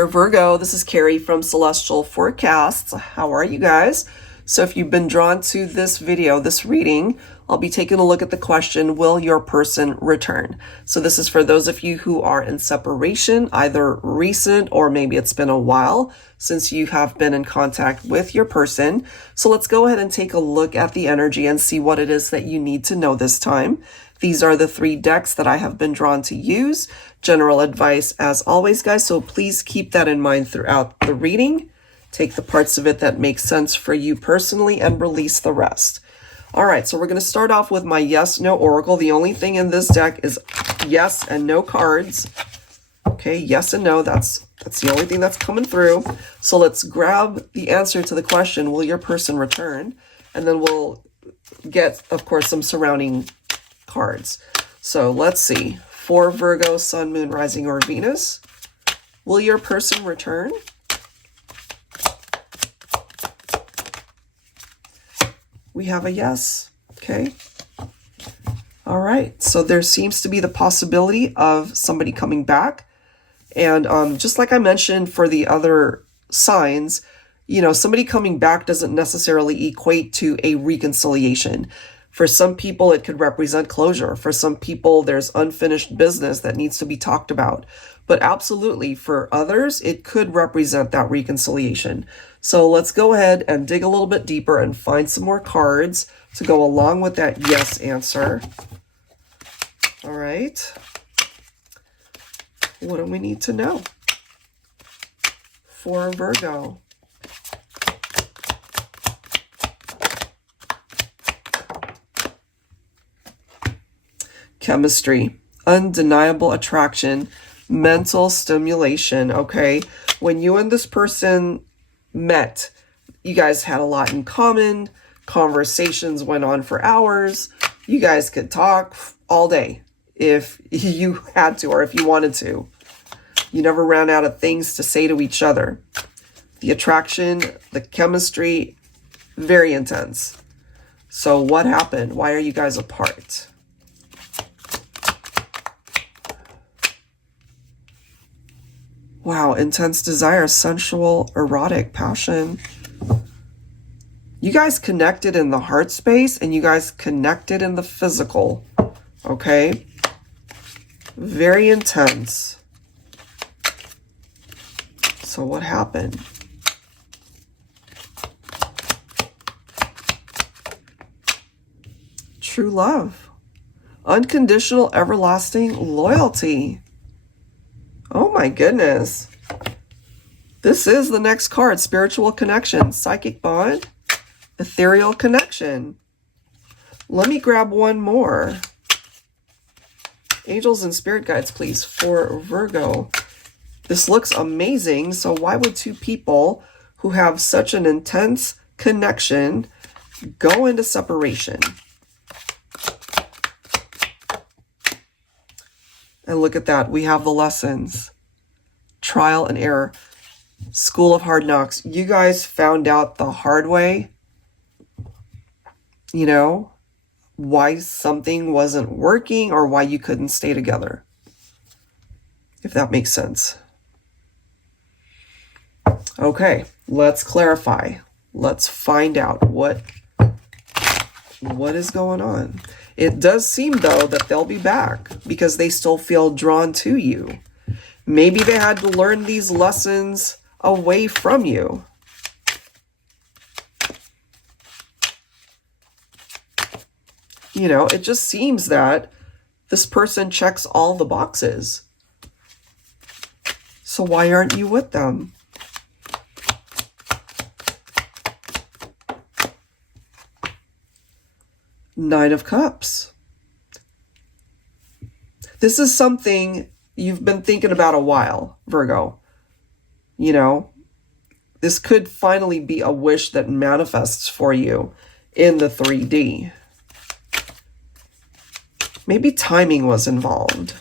there, Virgo. This is Carrie from Celestial Forecasts. How are you guys? So if you've been drawn to this video, this reading, I'll be taking a look at the question, will your person return? So this is for those of you who are in separation, either recent or maybe it's been a while since you have been in contact with your person. So let's go ahead and take a look at the energy and see what it is that you need to know this time. These are the 3 decks that I have been drawn to use. General advice as always, guys, so please keep that in mind throughout the reading. Take the parts of it that make sense for you personally and release the rest. All right, so we're going to start off with my yes, no oracle. The only thing in this deck is yes and no cards. Okay, yes and no, that's the only thing that's coming through. So let's grab the answer to the question, will your person return? And then we'll get, of course, some surrounding cards. So let's see. For Virgo, Sun, Moon, Rising, or Venus, will your person return? We have a yes. Okay. All right. So there seems to be the possibility of somebody coming back. And just like I mentioned for the other signs, you know, somebody coming back doesn't necessarily equate to a reconciliation. For some people, it could represent closure. For some people, there's unfinished business that needs to be talked about. But absolutely, for others, it could represent that reconciliation. So let's go ahead and dig a little bit deeper and find some more cards to go along with that yes answer. All right. What do we need to know for Virgo? Chemistry, undeniable attraction, mental stimulation, okay? When you and this person met, you guys had a lot in common. Conversations went on for hours. You guys could talk all day if you had to or if you wanted to. You never ran out of things to say to each other. The attraction, the chemistry, very intense. So what happened? Why are you guys apart? Wow, intense desire, sensual, erotic, passion. You guys connected in the heart space and you guys connected in the physical, okay? Very intense. So what happened? True love. Unconditional, everlasting loyalty. Oh my goodness. This is the next card. Spiritual connection, psychic bond, ethereal connection. Let me grab one more. Angels and spirit guides, please, for Virgo. This looks amazing. So why would 2 people who have such an intense connection go into separation? And look at that. We have the lessons. Trial and error. School of hard knocks. You guys found out the hard way, you know, why something wasn't working or why you couldn't stay together. If that makes sense. Okay, let's clarify. Let's find out what is going on. It does seem, though, that they'll be back because they still feel drawn to you. Maybe they had to learn these lessons away from you. You know, it just seems that this person checks all the boxes. So why aren't you with them? Nine of Cups. This is something you've been thinking about a while, Virgo. You know, this could finally be a wish that manifests for you in the 3D. Maybe timing was involved.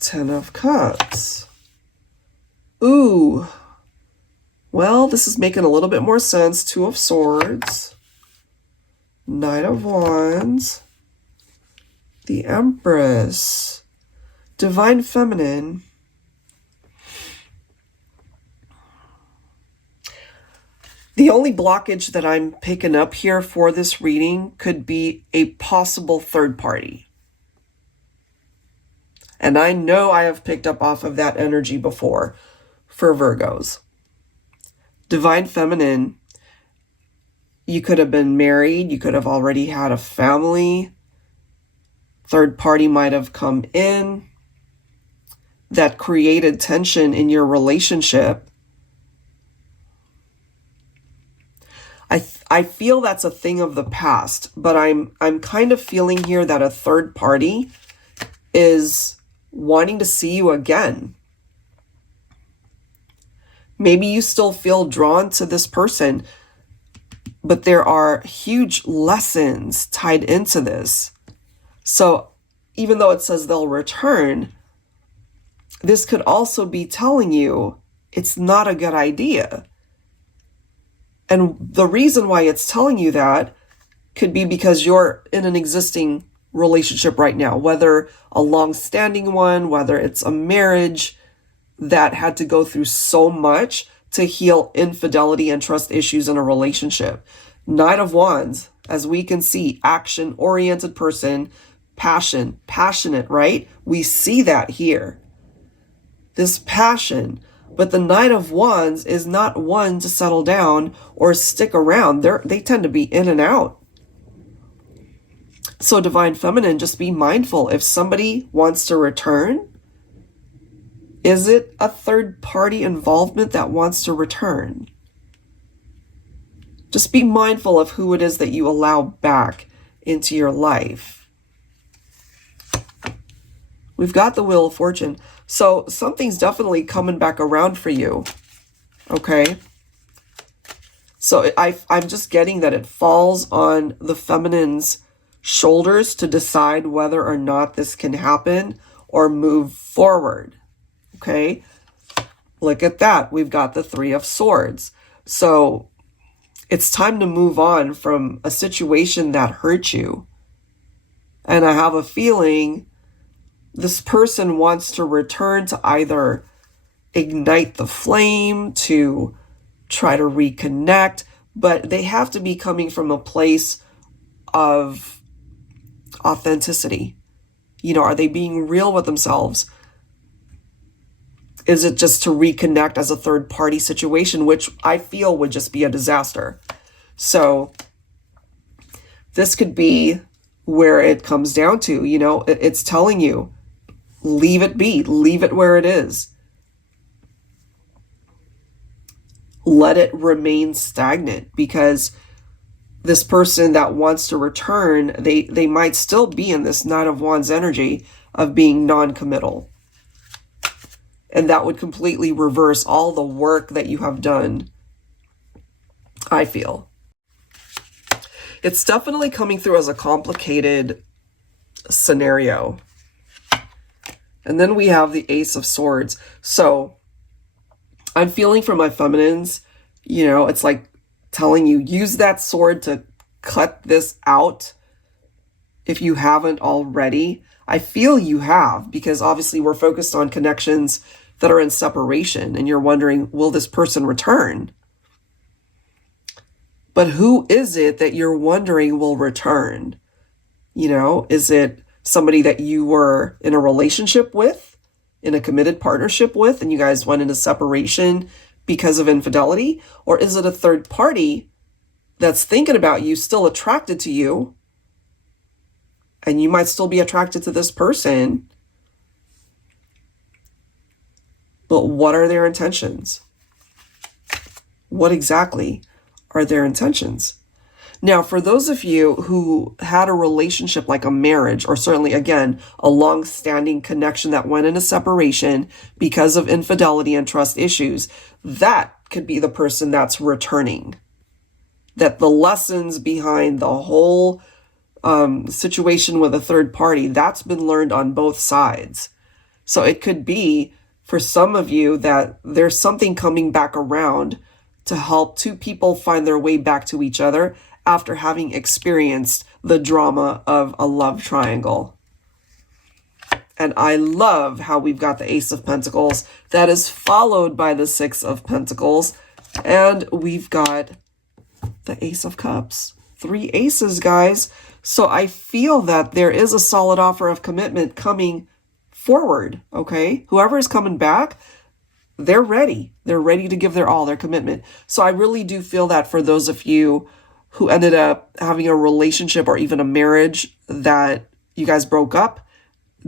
Ten of Cups. Ooh. Well, this is making a little bit more sense. 2 of Swords. Knight of Wands. The Empress. Divine Feminine. The only blockage that I'm picking up here for this reading could be a possible third party. And I know I have picked up off of that energy before for Virgos. Divine Feminine, you could have been married, you could have already had a family. Third party might have come in that created tension in your relationship. I feel that's a thing of the past, but I'm kind of feeling here that a third party is wanting to see you again. Maybe you still feel drawn to this person, but there are huge lessons tied into this. So even though it says they'll return, this could also be telling you it's not a good idea. And the reason why it's telling you that could be because you're in an existing relationship right now, whether a long-standing one, whether it's a marriage that had to go through so much to heal infidelity and trust issues in a relationship. Knight of Wands, as we can see, action-oriented person, passionate, right? We see that here. This passion. But the Knight of Wands is not one to settle down or stick around. They tend to be in and out. So Divine Feminine, just be mindful. If somebody wants to return, is it a third party involvement that wants to return? Just be mindful of who it is that you allow back into your life. We've got the Wheel of Fortune. So something's definitely coming back around for you, okay? So I'm just getting that it falls on the feminine's shoulders to decide whether or not this can happen or move forward, okay? Look at that. We've got the Three of Swords. So it's time to move on from a situation that hurt you. And I have a feeling this person wants to return to either ignite the flame, to try to reconnect, but they have to be coming from a place of authenticity. You know, are they being real with themselves? Is it just to reconnect as a third party situation, which I feel would just be a disaster? So this could be where it comes down to, you know, it's telling you, leave it be, leave it where it is. Let it remain stagnant, because this person that wants to return, they might still be in this Knight of Wands energy of being non-committal. And that would completely reverse all the work that you have done, I feel. It's definitely coming through as a complicated scenario. And then we have the Ace of Swords. So I'm feeling for my feminines, you know, it's like telling you, use that sword to cut this out if you haven't already. I feel you have, because obviously we're focused on connections that are in separation, and you're wondering, will this person return? But who is it that you're wondering will return? You know, is it somebody that you were in a relationship with, in a committed partnership with, and you guys went into separation because of infidelity? Or is it a third party that's thinking about you, still attracted to you, and you might still be attracted to this person, but what are their intentions? What exactly are their intentions? Now, for those of you who had a relationship like a marriage, or certainly, again, a long-standing connection that went into separation because of infidelity and trust issues, that could be the person that's returning. That the lessons behind the whole situation with a third party, that's been learned on both sides. So it could be, for some of you, that there's something coming back around to help two people find their way back to each other after having experienced the drama of a love triangle. And I love how we've got the Ace of Pentacles. That is followed by the Six of Pentacles. And we've got the Ace of Cups. 3 aces, guys. So I feel that there is a solid offer of commitment coming forward, okay? Whoever is coming back, they're ready. They're ready to give their all, their commitment. So I really do feel that for those of you who ended up having a relationship or even a marriage that you guys broke up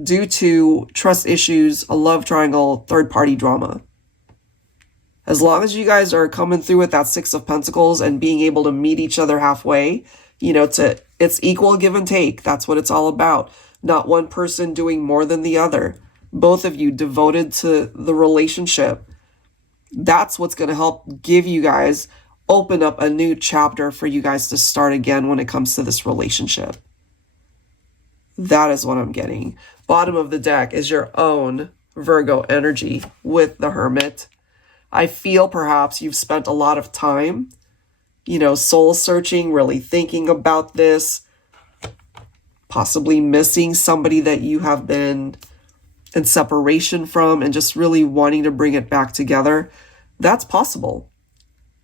due to trust issues, a love triangle, third-party drama. As long as you guys are coming through with that Six of Pentacles and being able to meet each other halfway, you know, it's equal give and take. That's what it's all about. Not one person doing more than the other. Both of you devoted to the relationship. That's what's going to help give you guys, open up a new chapter for you guys to start again when it comes to this relationship. That is what I'm getting. Bottom of the deck is your own Virgo energy with the Hermit. I feel perhaps you've spent a lot of time, you know, soul searching, really thinking about this, possibly missing somebody that you have been in separation from and just really wanting to bring it back together. That's possible.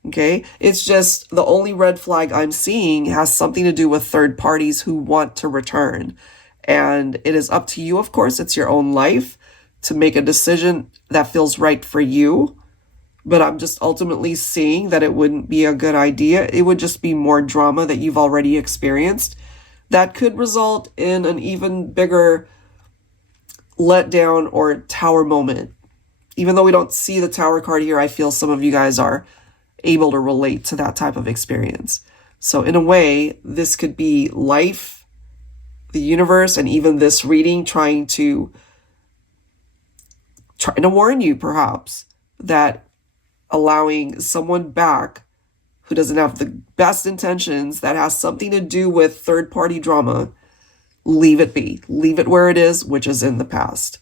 Okay. It's just the only red flag I'm seeing has something to do with third parties who want to return. And it is up to you, of course, it's your own life to make a decision that feels right for you. But I'm just ultimately seeing that it wouldn't be a good idea. It would just be more drama that you've already experienced that could result in an even bigger letdown or tower moment. Even though we don't see the Tower card here, I feel some of you guys are able to relate to that type of experience. So in a way, this could be life, the universe, and even this reading trying to warn you perhaps that allowing someone back who doesn't have the best intentions, that has something to do with third-party drama, leave it be. Leave it where it is, which is in the past.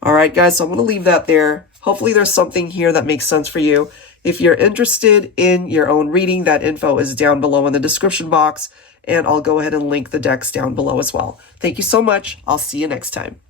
All right, guys, so I'm going to leave that there. Hopefully there's something here that makes sense for you. If you're interested in your own reading, that info is down below in the description box, and I'll go ahead and link the decks down below as well. Thank you so much. I'll see you next time.